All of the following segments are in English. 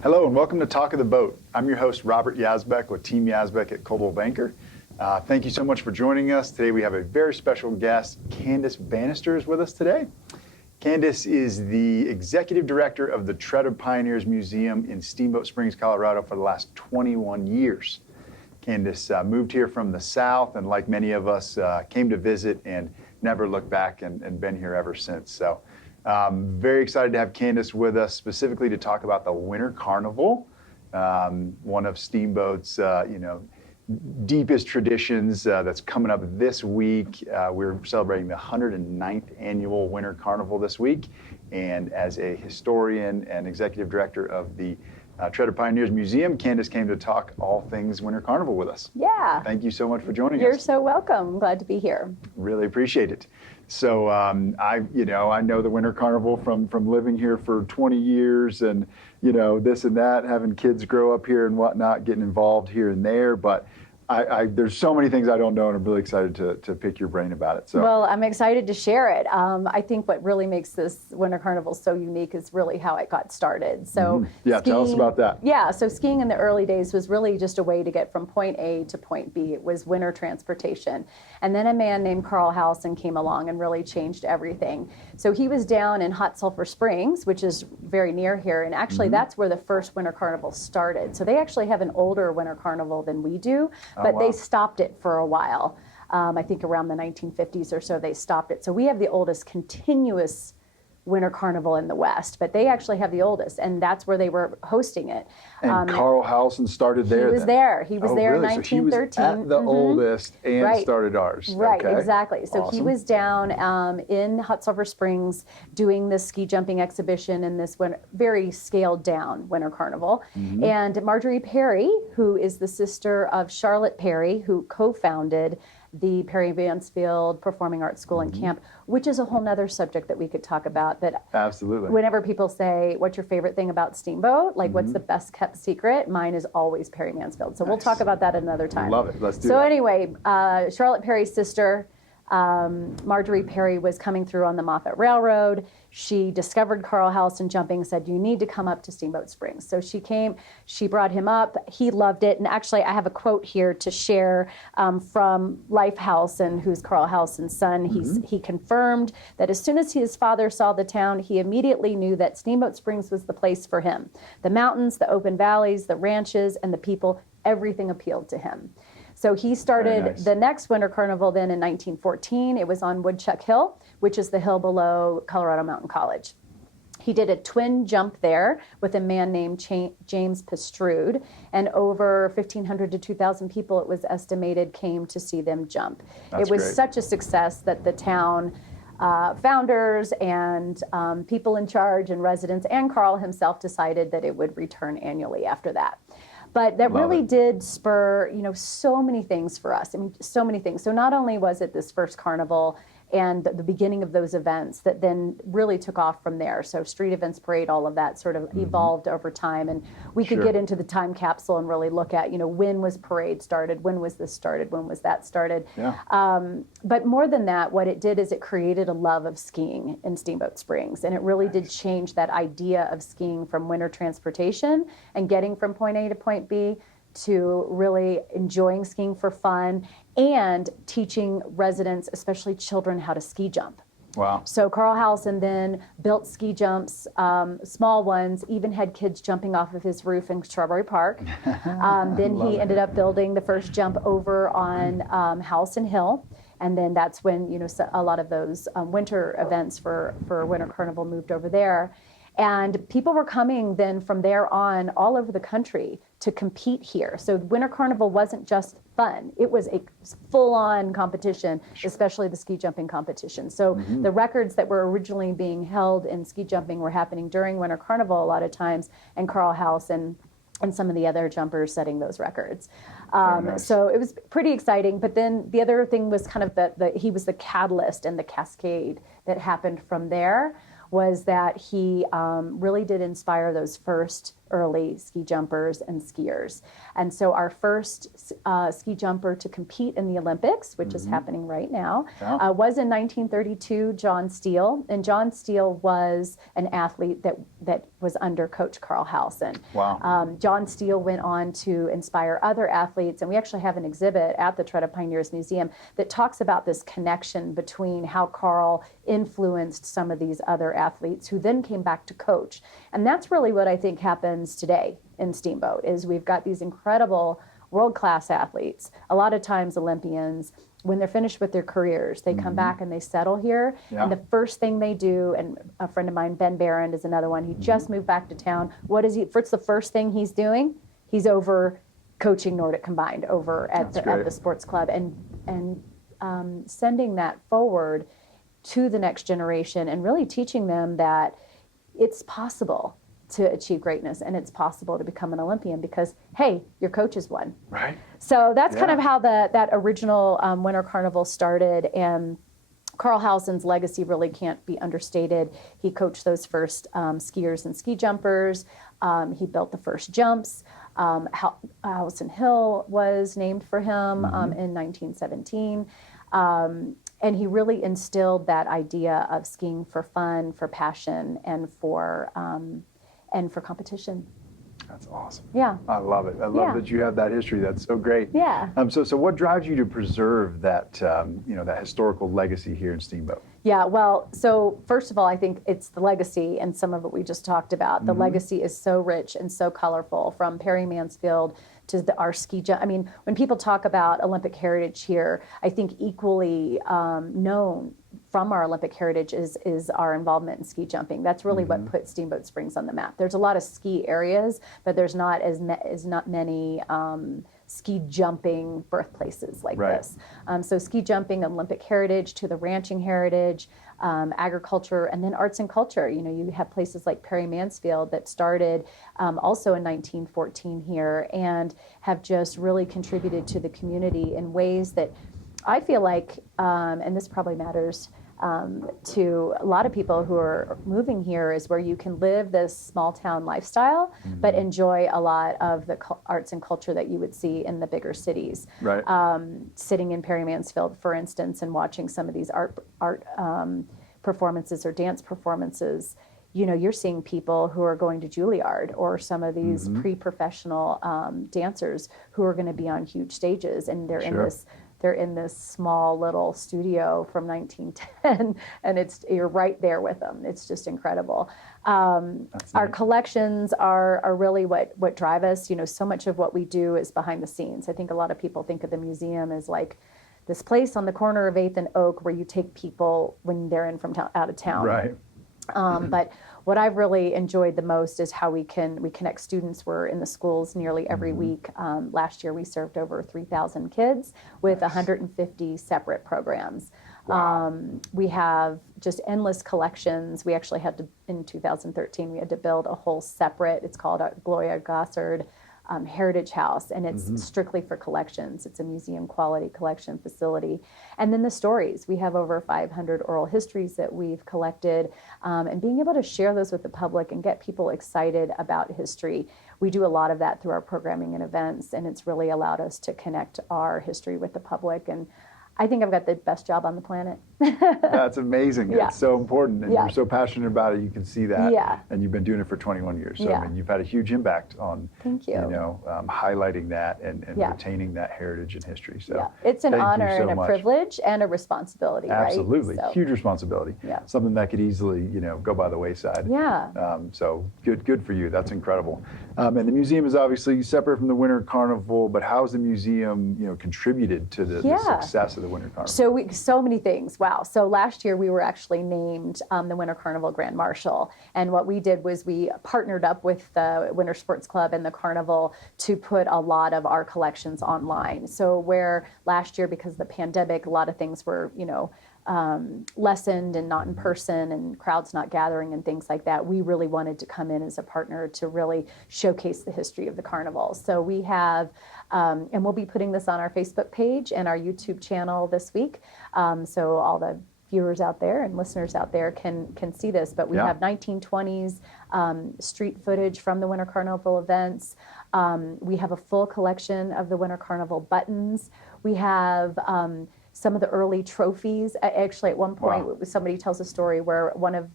Hello and welcome to Talk of the Boat. I'm your host, Robert Yazbek with Team Yazbek at Coldwell Banker. Thank you so much for joining us. Today we have a very special guest. Candice Bannister is with us today. Candice is the Executive Director of the Tread of Pioneers Museum in Steamboat Springs, Colorado for the last 21 years. Candice moved here from the South and like many of us came to visit and never looked back and been here ever since. So very excited to have Candice with us specifically to talk about the Winter Carnival, one of Steamboat's deepest traditions that's coming up this week. We're celebrating the 109th annual Winter Carnival this week. And as a historian and executive director of the Tread of Pioneers Museum, Candice came to talk all things Winter Carnival with us. Yeah. Thank you so much for joining us. You're so welcome. I'm glad to be here. Really appreciate it. So I know the Winter Carnival from living here for 20 years and, this and that, having kids grow up here and whatnot, getting involved here and there. But there's so many things I don't know, and I'm really excited to pick your brain about it. So. Well, I'm excited to share it. I think what really makes this Winter Carnival so unique is really how it got started. So yeah, tell us about that. Yeah, so skiing in the early days was really just a way to get from point A to point B. It was winter transportation. And then a man named Carl Howson came along and really changed everything. So he was down in Hot Sulphur Springs, which is very near here, and actually that's where the first Winter Carnival started. So they actually have an older Winter Carnival than we do. But they stopped it for a while. I think around the 1950s or so, they stopped it. So we have the oldest continuous Winter Carnival in the West, but they actually have the oldest, and that's where they were hosting it. And Carl Howson started there. He was there. He was there in 1913. So he was at the oldest and started ours. Right, okay. Exactly. So Awesome. He was down in Hot Sulphur Springs doing this ski jumping exhibition in this very scaled down Winter Carnival. And Marjorie Perry, who is the sister of Charlotte Perry, who co-founded the Perry Mansfield Performing Arts School and Camp, which is a whole nother subject that we could talk about. That absolutely. Whenever people say, what's your favorite thing about Steamboat? Like, what's the best kept secret? Mine is always Perry Mansfield. So we'll talk about that another time. Love it. Let's do that. So anyway, Charlotte Perry's sister, Marjorie Perry, was coming through on the Moffat Railroad. She discovered Carl Howson jumping, said, you need to come up to Steamboat Springs. So she came, she brought him up. He loved it. And actually, I have a quote here to share from Leif Howson, who's Carl Howson's son. He confirmed that as soon as his father saw the town, he immediately knew that Steamboat Springs was the place for him. The mountains, the open valleys, the ranches, and the people, everything appealed to him. So he started the next Winter Carnival then in 1914. It was on Woodchuck Hill, which is the hill below Colorado Mountain College. He did a twin jump there with a man named James Pastrude, and over 1,500 to 2,000 people, it was estimated, came to see them jump. That's it was great. Such a success that the town founders and people in charge and residents and Carl himself decided that it would return annually after that. But that really did spur, so many things for us. I mean, so many things. So not only was it this first carnival and the beginning of those events that then really took off from there. So street events, parade, all of that sort of evolved over time. And we could get into the time capsule and really look at, when was parade started? When was this started? When was that started? Yeah. But more than that, what it did is it created a love of skiing in Steamboat Springs. And it really did change that idea of skiing from winter transportation and getting from point A to point B to really enjoying skiing for fun and teaching residents, especially children, how to ski jump. Wow. So Carl Howson then built ski jumps, small ones, even had kids jumping off of his roof in Strawberry Park. Then he ended up building the first jump over on Howson Hill. And then that's when, a lot of those winter events for Winter Carnival moved over there. And people were coming then from there on all over the country to compete here. So Winter Carnival wasn't just fun. It was a full-on competition, especially the ski jumping competition. So the records that were originally being held in ski jumping were happening during Winter Carnival a lot of times, and Carl Howson and some of the other jumpers setting those records. So it was pretty exciting. But then the other thing was kind of he was the catalyst and the cascade that happened from there, was that he really did inspire those first early ski jumpers and skiers. And so our first ski jumper to compete in the Olympics, which is happening right now, was in 1932, John Steele. And John Steele was an athlete that was under Coach Carl Howson. Wow. John Steele went on to inspire other athletes, and we actually have an exhibit at the Trout Pioneers Museum that talks about this connection between how Carl influenced some of these other athletes who then came back to coach. And that's really what I think happens today in Steamboat, is we've got these incredible world-class athletes, a lot of times Olympians. When they're finished with their careers, they come back and they settle here. Yeah. And the first thing they do, and a friend of mine, Ben Barron, is another one. He just moved back to town. What's the first thing he's doing? He's over coaching Nordic Combined over at the sports club, and sending that forward to the next generation and really teaching them that it's possible to achieve greatness, and it's possible to become an Olympian because, hey, your coach is one. Right. So that's kind of how that original Winter Carnival started, and Carl Howson's legacy really can't be understated. He coached those first skiers and ski jumpers. He built the first jumps. Howson Hill was named for him in 1917. And he really instilled that idea of skiing for fun, for passion, and for competition. That's awesome. Yeah. I love it. I love that you have that history. That's so great. Yeah. So what drives you to preserve that, that historical legacy here in Steamboat? Yeah, well, so first of all, I think it's the legacy, and some of it we just talked about. The legacy is so rich and so colorful, from Perry Mansfield to our ski jump. I mean, when people talk about Olympic heritage here, I think equally known from our Olympic heritage is our involvement in ski jumping. That's really what put Steamboat Springs on the map. There's a lot of ski areas, but there's not not many ski jumping birthplaces like this. So ski jumping, Olympic heritage, to the ranching heritage, agriculture, and then arts and culture. You know, you have places like Perry Mansfield that started also in 1914 here and have just really contributed to the community in ways that I feel like, and this probably matters to a lot of people who are moving here, is where you can live this small town lifestyle, but enjoy a lot of the arts and culture that you would see in the bigger cities. Right. Sitting in Perry Mansfield, for instance, and watching some of these art performances or dance performances, you know, you're seeing people who are going to Juilliard, or some of these pre-professional dancers who are going to be on huge stages, and they're in this small little studio from 1910, and you're right there with them. It's just incredible. Our collections are really what drive us. You know, so much of what we do is behind the scenes. I think a lot of people think of the museum as like this place on the corner of 8th and Oak where you take people when they're in from out of town. Right. But what I've really enjoyed the most is how we connect students. We're in the schools nearly every week. Last year we served over 3,000 kids with 150 separate programs. Wow. We have just endless collections. We actually had to, in 2013, we had to build a whole separate, it's called a Gloria Gossard Heritage House, and it's strictly for collections. It's a museum quality collection facility. And then the stories. We have over 500 oral histories that we've collected, and being able to share those with the public and get people excited about history. We do a lot of that through our programming and events, and it's really allowed us to connect our history with the public. And I think I've got the best job on the planet. That's amazing. Yeah. It's so important, and Yeah. you're so passionate about it. You can see that. Yeah. And you've been doing it for 21 years. So Yeah. I mean, you've had a huge impact on, Thank you. highlighting that and Yeah. retaining that heritage and history. So Yeah, it's an thank you honor so and a much. privilege and a responsibility, Absolutely. right? So, Huge responsibility. Yeah. Something that could easily, go by the wayside. yeah. So good for you. That's incredible. And the museum is obviously separate from the Winter Carnival, but how has the museum, contributed to the success of the Winter Carnival? So many things. Wow. So last year we were actually named the Winter Carnival Grand Marshal. And what we did was we partnered up with the Winter Sports Club and the Carnival to put a lot of our collections online. So where last year, because of the pandemic, a lot of things were, lessened and not in person and crowds not gathering and things like that, we really wanted to come in as a partner to really showcase the history of the carnival. So we have, and we'll be putting this on our Facebook page and our YouTube channel this week. So all the viewers out there and listeners out there can see this, but we have 1920s street footage from the Winter Carnival events. We have a full collection of the Winter Carnival buttons. We have some of the early trophies. Actually, at one point, somebody tells a story where one of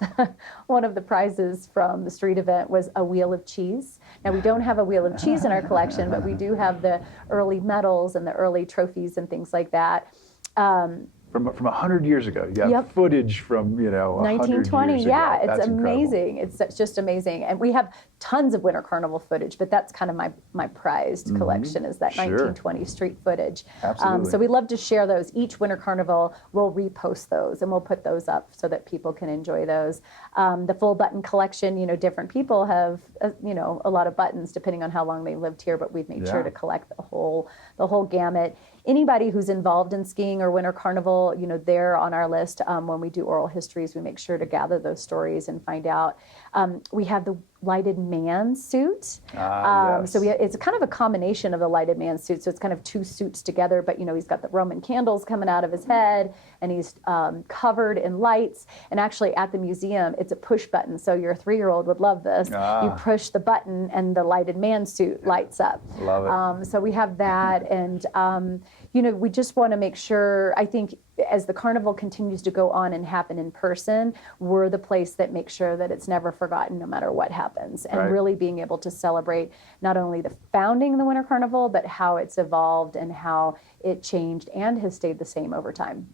the prizes from the street event was a wheel of cheese. Now, we don't have a wheel of cheese in our collection, but we do have the early medals and the early trophies and things like that. From 100 years ago, you got footage from 1920. years Yeah, ago. it's amazing. It's just amazing, and we have tons of Winter Carnival footage. But that's kind of my prized collection is that 1920 street footage. Absolutely. So we love to share those. Each Winter Carnival we'll repost those and we'll put those up so that people can enjoy those. The full button collection. Different people have a lot of buttons depending on how long they lived here, but we've made sure to collect the whole gamut. Anybody who's involved in skiing or Winter Carnival, they're on our list. When we do oral histories, we make sure to gather those stories and find out. We have the lighted man suit. Yes. So it's kind of a combination of the lighted man suit. So it's kind of two suits together, but he's got the Roman candles coming out of his head and he's covered in lights. And actually at the museum, it's a push button. So your 3-year-old would love this. You push the button and the lighted man suit lights up. Love it. So we have that. And, we just want to make sure, I think, as the carnival continues to go on and happen in person, we're the place that makes sure that it's never forgotten no matter what happens. And really being able to celebrate not only the founding of the Winter Carnival, but how it's evolved and how it changed and has stayed the same over time.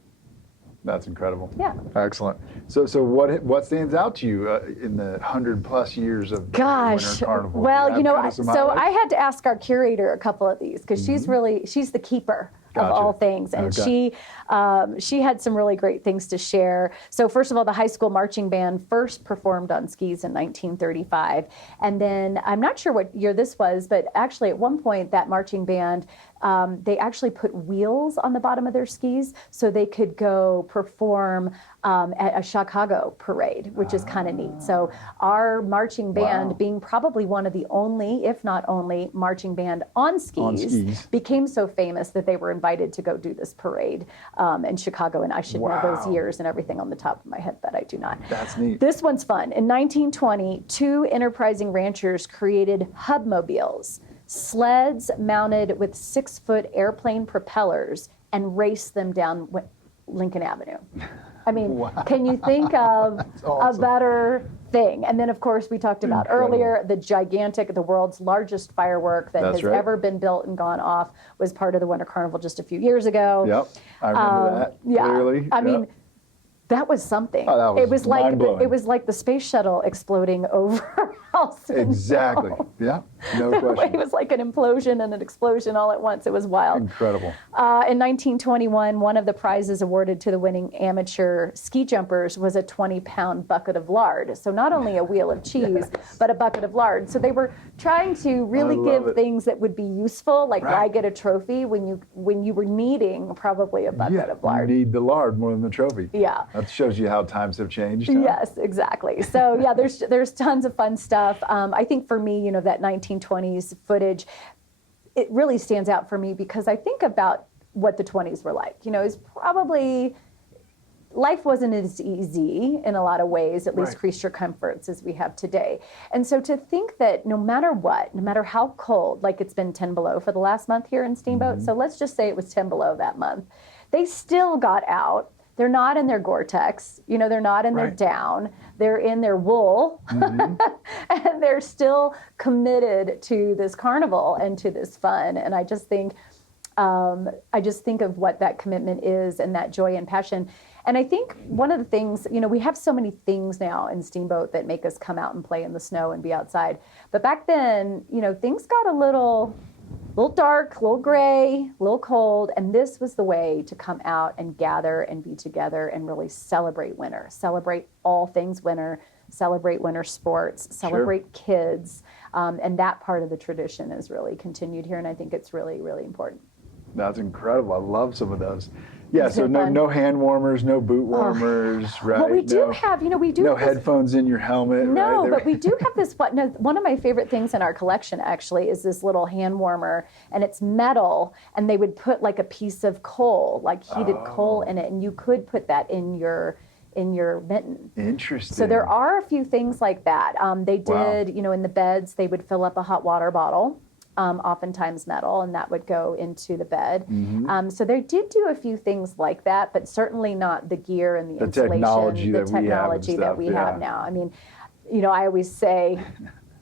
That's incredible. Yeah. Excellent. So what stands out to you in the 100+ years of Winter Carnival? Well, so I had to ask our curator a couple of these because she's the keeper of All Things, and she had some really great things to share. So first of all, the high school marching band first performed on skis in 1935, and then I'm not sure what year this was, but actually at one point that marching band they actually put wheels on the bottom of their skis so they could go perform at a Chicago parade, which is kind of neat. So our marching band, being probably one of the only, if not only, marching band on skis, became so famous that they were invited to go do this parade in Chicago. And I should know those years and everything on the top of my head, but I do not. That's neat. This one's fun. In 1920, 2 enterprising ranchers created hubmobiles, sleds mounted with 6-foot airplane propellers, and raced them down Lincoln Avenue. I mean, can you think of a better thing? And then, of course, we talked about earlier, the world's largest firework that has ever been built and gone off was part of the Winter Carnival just a few years ago. Yep, I remember that clearly. I mean, that was something. Oh, that was mind-blowing. It was like the space shuttle exploding over our house. Exactly. Yeah, no question. It was like an implosion and an explosion all at once. It was wild. Incredible. In 1921, one of the prizes awarded to the winning amateur ski jumpers was a 20-pound bucket of lard. So not only a wheel of cheese, but a bucket of lard. So they were trying to really give things that would be useful, like why get a trophy when you were needing probably a bucket of lard. You need the lard more than the trophy. Yeah. That shows you how times have changed. Huh? Yes, exactly. So there's tons of fun stuff. I think for me, that 1920s footage, it really stands out for me because I think about what the 20s were like. It's probably, life wasn't as easy in a lot of ways, at least creature comforts as we have today. And so to think that no matter what, no matter how cold, like it's been 10 below for the last month here in Steamboat, so let's just say it was 10 below that month, they still got out. They're not in their Gore-Tex, they're not in their down, they're in their wool, and they're still committed to this carnival and to this fun. And I just think of what that commitment is and that joy and passion. And I think one of the things, we have so many things now in Steamboat that make us come out and play in the snow and be outside. But back then, things got a little dark, a little gray, a little cold, and this was the way to come out and gather and be together and really celebrate winter, celebrate all things winter, celebrate winter sports, celebrate kids, and that part of the tradition is really continued here, and I think it's really, really important. That's incredible. I love some of those. Yeah, It's so been no fun. no hand warmers, no boot warmers, right? Well, we do no, have, we do no have this- headphones in your helmet, No, right? but we do have this. One of my favorite things in our collection actually is this little hand warmer, and it's metal, and they would put like a piece of coal, like heated coal, in it, and you could put that in your mitten. Interesting. So there are a few things like that. They Wow. did, in the beds, they would fill up a hot water bottle. Oftentimes metal, and that would go into the bed. Mm-hmm. So they did do a few things like that, but certainly not the gear and the insulation, technology the that we have and technology that stuff, we yeah. have now. I mean, I always say,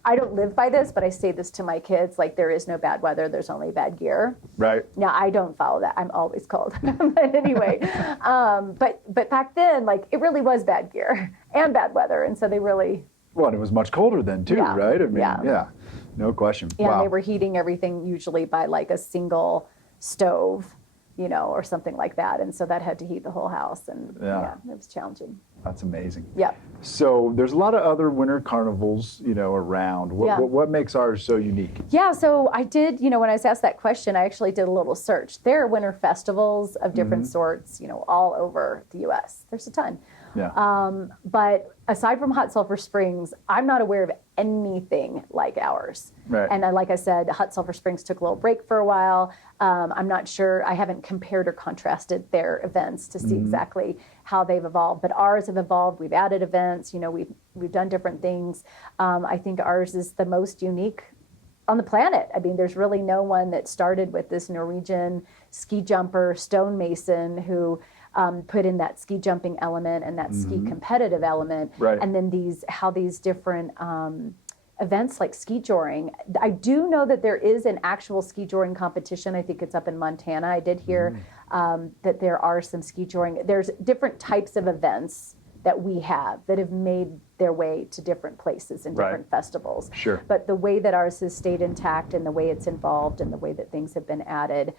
I don't live by this, but I say this to my kids, like there is no bad weather, there's only bad gear. Right. Now, I don't follow that. I'm always cold. But anyway, but back then, like it really was bad gear and bad weather. And so they really... Well, and it was much colder then too, Yeah. right? I mean, Yeah. yeah, no question. And Wow. they were heating everything usually by like a single stove, or something like that. And so that had to heat the whole house. And Yeah. it was challenging. That's amazing. Yeah. So there's a lot of other winter carnivals, around. Yeah. What makes ours so unique? Yeah, so I did, when I was asked that question, I actually did a little search. There are winter festivals of different sorts, all over the U.S. There's a ton. Yeah. But aside from Hot Sulphur Springs, I'm not aware of anything like ours. Right. And like I said, Hot Sulphur Springs took a little break for a while. I'm not sure. I haven't compared or contrasted their events to see exactly how they've evolved. But ours have evolved. We've added events. We've done different things. I think ours is the most unique on the planet. I mean, there's really no one that started with this Norwegian ski jumper, stonemason, who put in that ski jumping element and that ski competitive element. Right. And then these different events like ski joring. I do know that there is an actual ski joring competition. I think it's up in Montana. I did hear that there are some ski joring. There's different types of events that we have that have made their way to different places and different Right. festivals. Sure. But the way that ours has stayed intact and the way it's involved and the way that things have been added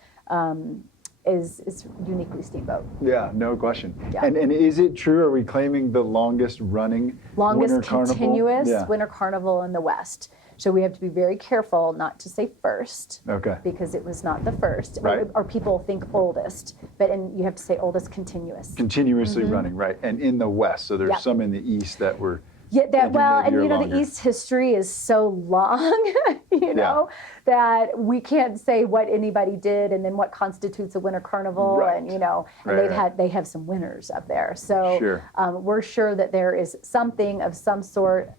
is uniquely Steamboat. Yeah, no question. Yeah. And is it true? Are we claiming the longest running Longest winter carnival? continuous Yeah. winter carnival in the West. So we have to be very careful not to say first. Okay. Because it was not the first. Right. Or people think oldest, but you have to say oldest continuous. Continuously running, right? And in the West, so there's Yeah. some in the East that were. Yeah, thinking maybe you're the longer. East history is so long, that we can't say what anybody did and then what constitutes a winter carnival, Right. and Right. they have some winners up there. So Sure. we're sure that there is something of some sort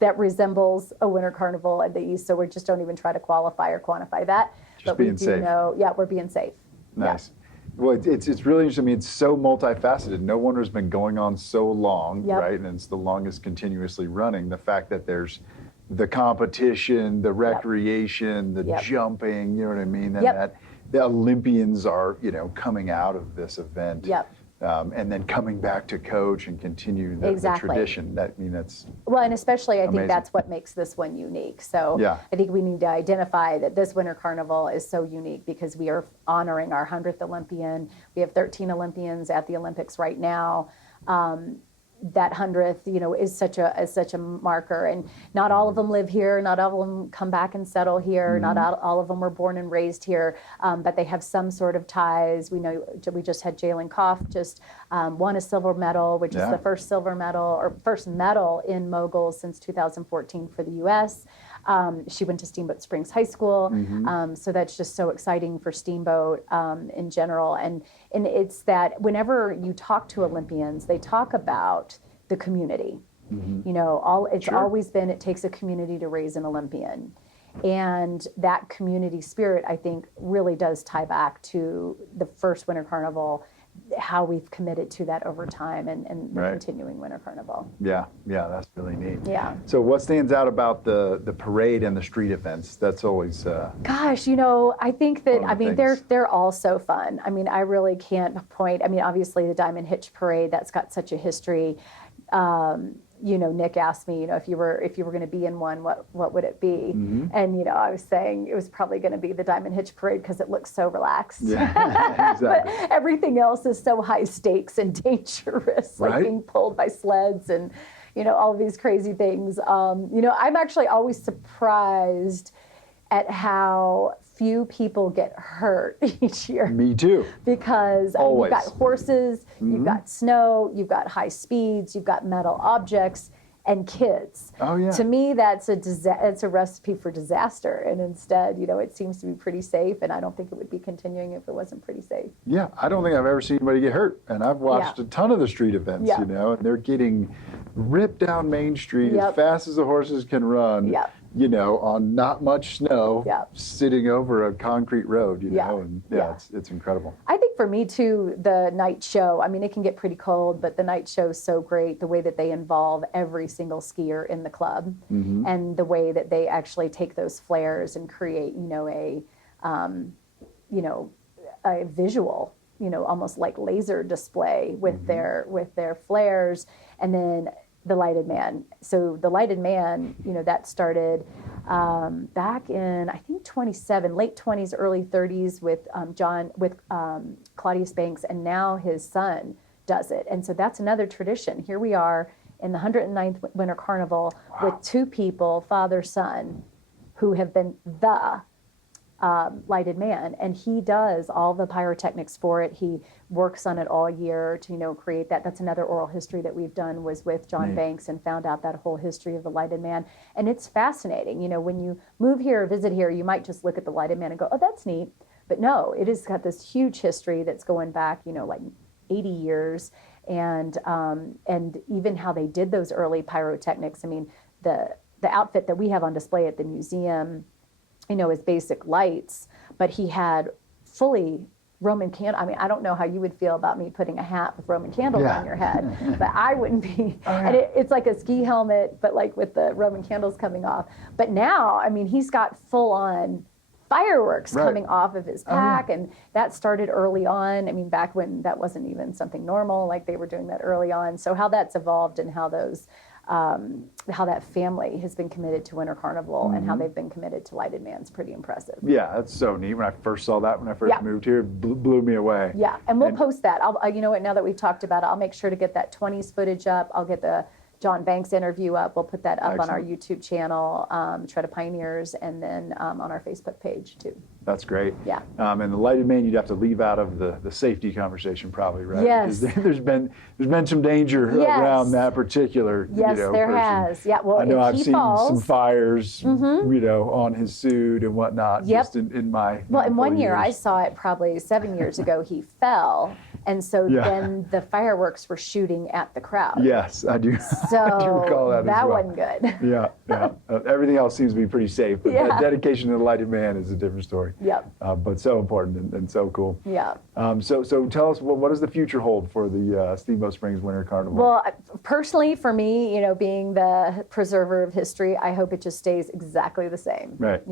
that resembles a winter carnival at the East. So we just don't even try to qualify or quantify that. Just but we being do safe. know, we're being safe. Yeah. Nice. Well, it's really interesting. I mean, it's so multifaceted. No wonder it's been going on so long, Yep. right? And it's the longest continuously running. The fact that there's the competition, the recreation, the Yep. jumping, you know what I mean? And Yep. that the Olympians are, coming out of this event. Yep. And then coming back to coach and continue the Exactly. tradition. That's Well, and especially I think Amazing. that's what makes this one unique. So Yeah. I think we need to identify that this Winter Carnival is so unique because we are honoring our 100th Olympian. We have 13 Olympians at the Olympics right now. That 100th, is such a marker, and not all of them live here. Not all of them come back and settle here. Not all of them were born and raised here, but they have some sort of ties. We know we just had Jalen Koff just won a silver medal, which is Yeah. the first silver medal or first medal in moguls since 2014 for the U.S. She went to Steamboat Springs High School, so that's just so exciting for Steamboat in general. And it's that whenever you talk to Olympians, they talk about the community. It's Sure. always been it takes a community to raise an Olympian. And that community spirit, I think, really does tie back to the first Winter Carnival, how we've committed to that over time and the Right. continuing Winter Carnival. yeah, that's really neat. Yeah. So what stands out about the parade and the street events? That's always Gosh, I think that, One of the they're things. they're all so fun. I really can't point. Obviously the Diamond Hitch Parade, that's got such a history. Nick asked me, if you were going to be in one, what would it be? Mm-hmm. And I was saying it was probably going to be the Diamond Hitch Parade because it looks so relaxed. yeah, exactly. But everything else is so high stakes and dangerous, like Right. being pulled by sleds and all of these crazy things. I'm actually always surprised at how few people get hurt each year. Me too. Because Always. you've got horses, you've got snow, you've got high speeds, you've got metal objects, and kids. Oh, yeah. To me, it's a recipe for disaster. And instead, it seems to be pretty safe. And I don't think it would be continuing if it wasn't pretty safe. Yeah, I don't think I've ever seen anybody get hurt. And I've watched a ton of the street events, Yeah. and they're getting ripped down Main Street Yep. as fast as the horses can run, Yep. On not much snow, Yep. sitting over a concrete road, Yeah. and Yeah. it's incredible. I think for me too, the night show, I mean, it can get pretty cold, but the night show is so great. The way that they involve every single skier in the club, and the way that they actually take those flares and create, a visual, almost like laser display with their flares, and then the lighted man. So the lighted man, that started back in, I think, late 20s, early 30s with Claudius Banks, and now his son does it. And so that's another tradition. Here we are in the 109th Winter Carnival with two people, father, son, who have been the lighted man, and he does all the pyrotechnics for it. He works on it all year to create that. That's another oral history that we've done, was with John Banks, and found out that whole history of the lighted man. And it's fascinating. When you move here or visit here, you might just look at the lighted man and go, oh, that's neat. But no, it has got this huge history that's going back like 80 years, and even how they did those early pyrotechnics. I mean, the outfit that we have on display at the museum, is basic lights, but he had fully Roman candle. I mean, I don't know how you would feel about me putting a hat with Roman candles on your head, but I wouldn't be. And it's like a ski helmet, but like with the Roman candles coming off. But now, I mean, he's got full on fireworks coming off of his pack, and that started early on. I mean, back when that wasn't even something normal, like they were doing that early on. So how that's evolved, and how those how that family has been committed to Winter Carnival, and how they've been committed to Lighted Man's pretty impressive. Yeah, that's so neat. When I first saw that, when I first moved here, it blew me away. Yeah, and we'll post that. You know what, now that we've talked about it, I'll make sure to get that 20s footage up. I'll get the John Banks interview up. We'll put that up on our YouTube channel, Tread of Pioneers, and then on our Facebook page too. That's great. Yeah. And the lighted man, you'd have to leave out of the safety conversation, probably, right? Yes. Because there's been some danger around that particular. Yes, there person. has. Yeah. Well, I know I've he seen falls, some fires, on his suit and whatnot. Yep. Just in my. Well, in one year, I years. saw it probably 7 years ago. He fell, and so then the fireworks were shooting at the crowd. Yes, I do. So I do recall that as well. wasn't good. Yeah. Everything else seems to be pretty safe, but that dedication to the lighted man is a different story. Yep. But so important and so cool. Yeah. So tell us, what does the future hold for the Steamboat Springs Winter Carnival? Well, personally, for me, being the preserver of history, I hope it just stays exactly the same. Right.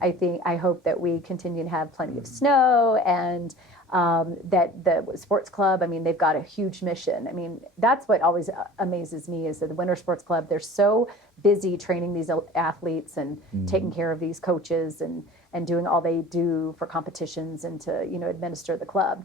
I hope that we continue to have plenty of snow, and that the sports club, I mean, they've got a huge mission. I mean, that's what always amazes me, is that the Winter Sports Club, they're so busy training these athletes and taking care of these coaches and doing all they do for competitions and to, administer the club.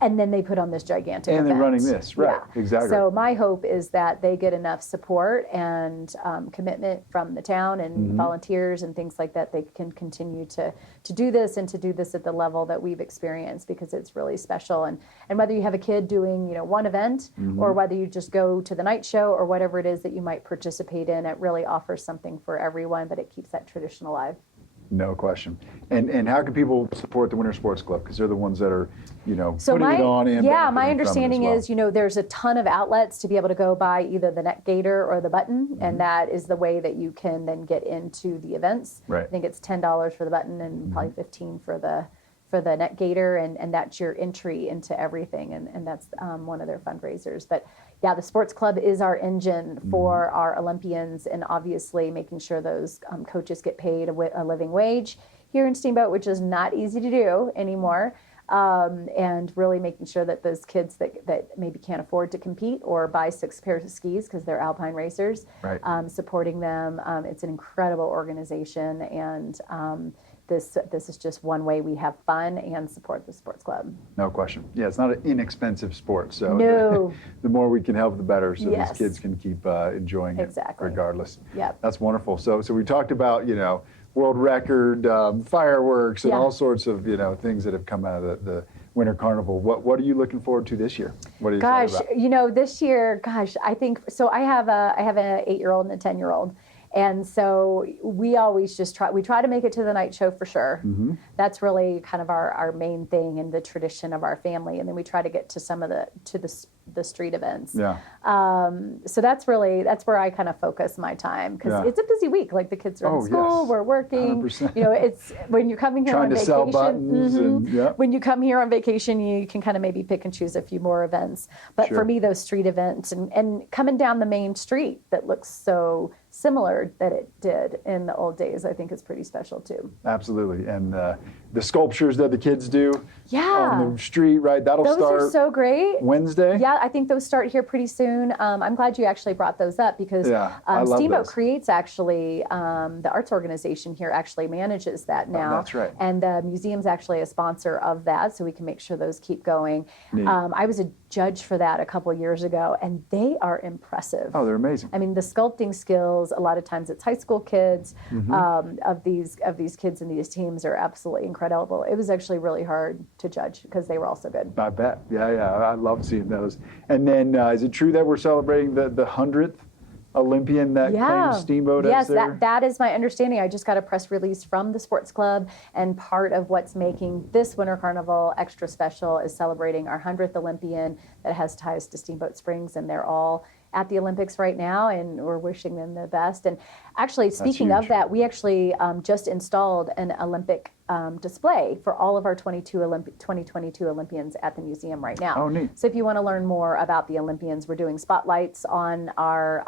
And then they put on this gigantic event. And they're running this, right, exactly. So my hope is that they get enough support and commitment from the town and volunteers and things like that. They can continue to do this, and to do this at the level that we've experienced, because it's really special. And whether you have a kid doing, one event, or whether you just go to the night show, or whatever it is that you might participate in, it really offers something for everyone, but it keeps that tradition alive. No question. And how can people support the Winter Sports Club? Because they're the ones that are, So putting it on and my understanding is, there's a ton of outlets to be able to go buy either the neck gaiter or the button, and that is the way that you can then get into the events. Right. I think it's $10 for the button, and probably $15 for the net gaiter, and that's your entry into everything, and that's one of their fundraisers. But yeah, the sports club is our engine for our Olympians, and obviously making sure those coaches get paid a living wage here in Steamboat, which is not easy to do anymore, and really making sure that those kids that maybe can't afford to compete or buy 6 pairs of skis because they're alpine racers, supporting them. It's an incredible organization, and this is just one way we have fun and support the sports club. No question. Yeah, it's not an inexpensive sport, so no. the more we can help, the better, so Yes. these kids can keep enjoying it Exactly. regardless. Yep. That's wonderful. So we talked about, world record fireworks and Yeah. all sorts of things that have come out of the Winter Carnival. What are you looking forward to this year? What are you Gosh, excited about? this year, I think so. I have an 8-year-old and a 10-year-old. And so we always just try to make it to the night show for sure. Mm-hmm. That's really kind of our main thing and the tradition of our family. And then we try to get to some of the street events. Yeah. So that's where I kind of focus my time because Yeah. it's a busy week. Like the kids are in school, yes. we're working. 100%. It's when you're coming here Trying on to vacation. sell buttons and When you come here on vacation, you can kind of maybe pick and choose a few more events. But Sure. for me, those street events and coming down the main street that looks so similar that it did in the old days, I think is pretty special too. Absolutely. And the sculptures that the kids do Yeah. on the street, right? That'll Those start are so great. Wednesday. Yeah, I think those start here pretty soon. I'm glad you actually brought those up because Yeah, I love Steamboat those. Creates actually, the arts organization here actually manages that now. that's right. And the museum's actually a sponsor of that, so we can make sure those keep going. Neat. I was a judge for that a couple years ago, and they are impressive. Oh, they're amazing. I mean, the sculpting skills, a lot of times it's high school kids of these kids and these teams are absolutely incredible. It was actually really hard to judge because they were all so good. I bet. Yeah. I love seeing those. And then is it true that we're celebrating the 100th Olympian that claims Steamboat Yes, as their... that is my understanding. I just got a press release from the sports club, and part of what's making this Winter Carnival extra special is celebrating our 100th Olympian that has ties to Steamboat Springs, and they're all at the Olympics right now, and we're wishing them the best. And actually, speaking of huge. that, we actually just installed an Olympic display for all of our 2022 Olympians at the museum right now. Oh, neat. So if you want to learn more about the Olympians, we're doing spotlights on our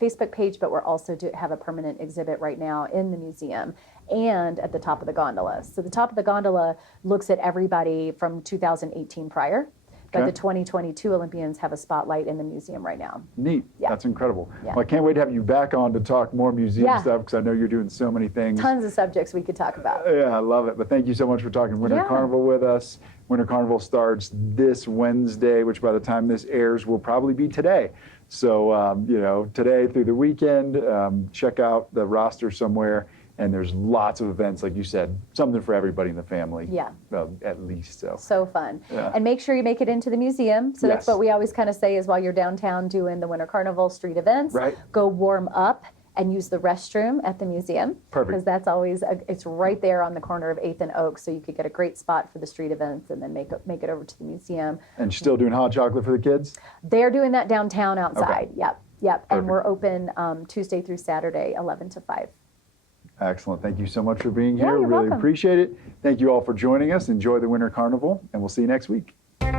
Facebook page, but we're also have a permanent exhibit right now in the museum and at the top of the gondola. So the top of the gondola looks at everybody from 2018 prior. But Okay. the 2022 Olympians have a spotlight in the museum right now. Neat. Yeah. That's incredible. Yeah. Well, I can't wait to have you back on to talk more museum Yeah. stuff because I know you're doing so many things. Tons of subjects we could talk about. Yeah, I love it. But thank you so much for talking Winter Yeah. Carnival with us. Winter Carnival starts this Wednesday, which by the time this airs will probably be today. So, today through the weekend, check out the roster somewhere. And there's lots of events, like you said, something for everybody in the family. Yeah. At least. So fun. Yeah. And make sure you make it into the museum. So that's Yes. what we always kind of say is while you're downtown doing the Winter Carnival street events, Right. go warm up and use the restroom at the museum. Perfect. Because that's always, it's right there on the corner of 8th and Oak. So you could get a great spot for the street events and then make it over to the museum. And still doing hot chocolate for the kids? They're doing that downtown outside. Okay. Yep. Perfect. And we're open Tuesday through Saturday, 11 to 5. Excellent. Thank you so much for being Yeah, here. you're Really welcome. appreciate it. Thank you all for joining us. Enjoy the Winter Carnival, and we'll see you next week. Blah,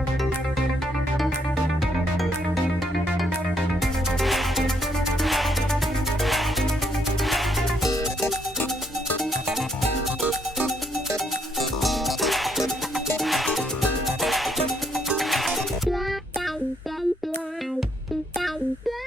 blah, blah, blah, blah, blah.